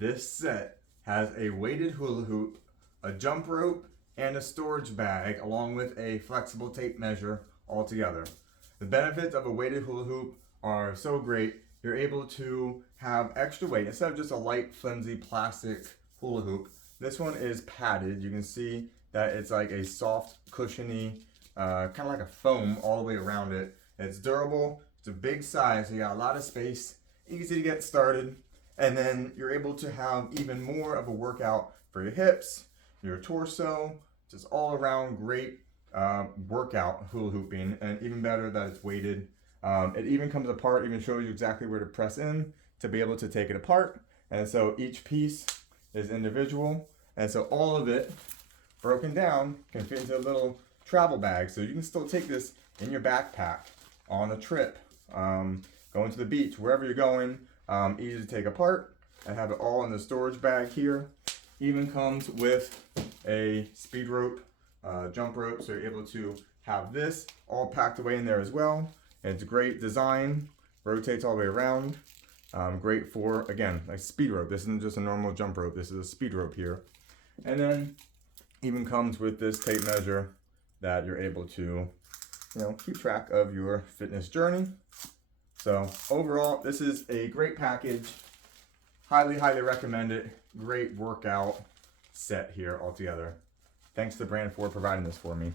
This set has a weighted hula hoop, a jump rope, and a storage bag, along with a flexible tape measure all together. The benefits of a weighted hula hoop are so great. You're able to have extra weight. Instead of just a light, flimsy plastic hula hoop, this one is padded. You can see that it's like a soft, cushiony, kind of like a foam all the way around it. It's durable. It's a big size, so you got a lot of space. Easy to get started. And then you're able to have even more of a workout for your hips, your torso, just all around great workout hula hooping, and even better that it's weighted. It even comes apart, even shows you exactly where to press in to be able to take it apart. And so each piece is individual. And so all of it broken down can fit into a little travel bag. So you can still take this in your backpack on a trip, going to the beach, wherever you're going. Easy to take apart and have it all in the storage bag here. Even comes with a speed rope, jump rope, so you're able to have this all packed away in there as well. And it's a great design, rotates all the way around. Great for, again, like speed rope. This isn't just a normal jump rope, this is a speed rope here. And then even comes with this tape measure that you're able to, keep track of your fitness journey. So overall, this is a great package. Highly, highly recommend it. Great workout set here altogether. Thanks to the brand for providing this for me.